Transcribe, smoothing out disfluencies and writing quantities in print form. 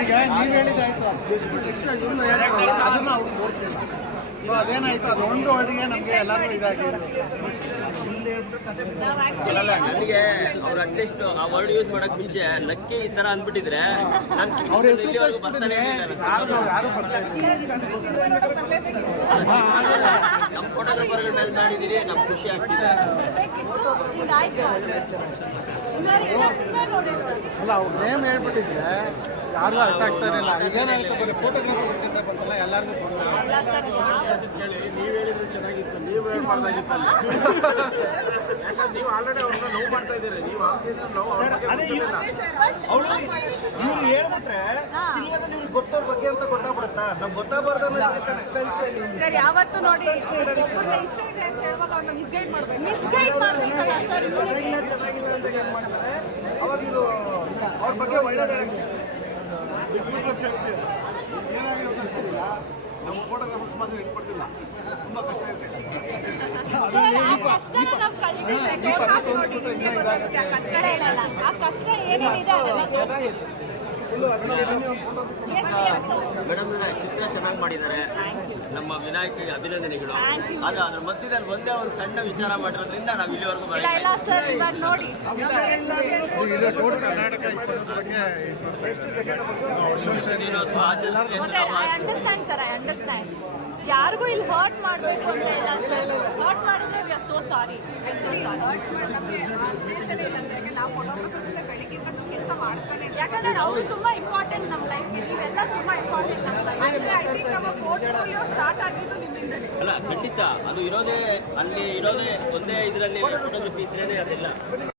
ಈಗ ನೀವು ಹೇಳಿದಾಯ್ತು ಎಷ್ಟು ನೆಕ್ಸ್ಟ್ ಇವ್ರನ್ನ ಅದನ್ನು ಅವ್ರು ತೋರಿಸಿಲ್ಲ. ಸೊ ಅದೇನಾಯ್ತು, ಅದು ಒಂದು ಅಡುಗೆ ನಮಗೆ ಎಲ್ಲರೂ ಇದಾಗಿ ಅಲ್ಲ, ನನಗೆ ಅವ್ರು ಅಟ್ಲೀಸ್ಟ್ ಆ ವರ್ಡ್ ಯೂಸ್ ಮಾಡಕ್ ಮುಂಚೆ ಲಕ್ಕಿ ಈ ತರ ಅಂದ್ಬಿಟ್ಟಿದ್ರೆ ಅವ್ರ ಹೆಸರು ಬರ್ತಾನೆ ಯಾರು ಬರ್ತಾ ನಮ್ಮ ಫೋಟೋಗ್ರಾಫರ್ಗಳ ಮೇಲೆ ಮಾಡಿದಿರಿ, ನಮ್ಗೆ ಖುಷಿ ಆಗ್ತಿದೆ. ಅಲ್ಲ ಅವ್ರ ನೇಮ್ ಹೇಳ್ಬಿಟ್ಟಿದ್ರೆ ಯಾರು ಅರ್ಥ ಆಗ್ತಾ ಇರಲಿಲ್ಲ. ಇದೇನಾಯ್ತು, ಬರೀ ಫೋಟೋಗ್ರಾಫರ್ಸ್ ಗಿಂತ ಬಂತಲ್ಲ ಎಲ್ಲರಿಗೂ ಹೇಳಿ. ನೀವು ಹೇಳಿದ್ರೆ ಚೆನ್ನಾಗಿತ್ತು, ನೀವು ಹೇಳ್ಬಾರ್ದಾಗಿತ್ತಲ್ಲ. ಯಾಕಂದ್ರೆ ನೀವು ಆಲ್ರೆಡಿ ಅವ್ರನ್ನ ನೋವು ಮಾಡ್ತಾ ಇದ್ದೀರಿ. ನೀವು ಅವಳು ಇವ್ರು ಹೇಳ್ಬಿಟ್ರೆ ಸಿನಿಮಾದಲ್ಲಿ ಇವ್ರಿಗೆ ಗೊತ್ತೋ ಬಗ್ಗೆ ಅಂತ ಗೊತ್ತಾಗ್ಬಿಡುತ್ತಾ? ನಮ್ಗೆ ಗೊತ್ತಾಗ್ಬಾರ್ದು. ಯಾವತ್ತು ನೋಡಿ ಇಷ್ಟ ಇದೆ ಅಂತ ಹೇಳುವಾಗ ಅವ್ರನ್ನ ಮಿಸ್ಗೈಡ್ ಮಾಡ್ಬೇಕು. ಚೆನ್ನಾಗಿಲ್ಲ ಅಂತ ಏನು ಮಾಡ್ತಾರೆ, ಅವಾಗ ಇದು ಅವ್ರ ಬಗ್ಗೆ ಒಳ್ಳೆ ಬಿಟ್ಬಿಟ್ರೆ ಸತ್ಯ ಏನಾಗಿರುತ್ತೆ ಸರಿಲ್ಲ. ನಮ್ಮ ಫೋಟೋಗ್ರಾಫರ್ಸ್ ಮಾತ್ರ ಇಟ್ಕೊಡ್ತಿಲ್ಲ, ತುಂಬ ಕಷ್ಟ ಇದೆ. ಮೇಡಮ್ ಚಿತ್ರ ಚೆನ್ನಾಗಿ ಮಾಡಿದ್ದಾರೆ. ನಮ್ಮ ವಿನಾಯಕಿಗೆ ಅಭಿನಂದನೆಗಳು. ಆದ್ರೆ ಅದ್ರ ಮಧ್ಯದಲ್ಲಿ ಒಂದೇ ಒಂದು ಸಣ್ಣ ವಿಚಾರ ಮಾಡಿರೋದ್ರಿಂದ ನಾವು ಇಲ್ಲಿವರೆಗೂ ದಿನೋತ್ಸವ ಯಾರಿಗೂ ಇಲ್ಲಿ ಹರ್ಟ್ ಮಾಡಬೇಕು ಅಂತ ಇಲ್ಲ. ಹರ್ಟ್ ಮಾಡಿದ್ರೆ we are so sorry. Actually hurt ನಮಗೆ ಉದ್ದೇಶನೇ ಇಲ್ಲ ಸರ್. ಯಾಕಂದ್ರೆ ನಾವು ಫೋಟೋಗ್ರಾಫರ್ಸ್ ಜೊತೆ ಬೆಳಗ್ಗಿಂದ ಕೆಲಸ ಮಾಡ್ತಾನೆ ಇದ್ದೀವಿ. ಯಾಕಂದ್ರೆ ಅವರು ತುಂಬಾ ಇಂಪಾರ್ಟೆಂಟ್ ನಮ್ಮ ಲೈಫ್ಗೆ. ನೀವೆಲ್ಲ ತುಂಬಾ ಇಂಪಾರ್ಟೆಂಟ್ ನಮ್ಮ ಲೈಫ್. ಅಂದ್ರೆ ಐ ಥಿಂಕ್ ನಮ್ಮ ಪೋರ್ಟ್ಫೋಲಿಯೋ ಸ್ಟಾರ್ಟ್ ಆಗಿದ್ದು ನಿಮ್ಮಿಂದಲೇ. ಅಲ್ಲ, ಖಂಡಿತ ಅದು ಇರೋದೇ ಅಲ್ಲಿ ಇರೋದೇ ಒಂದೇ ಇದರಲ್ಲಿ ಫೋಟೋಗ್ರಫಿ ಇದ್ರೇನೆ ಅದೆಲ್ಲ.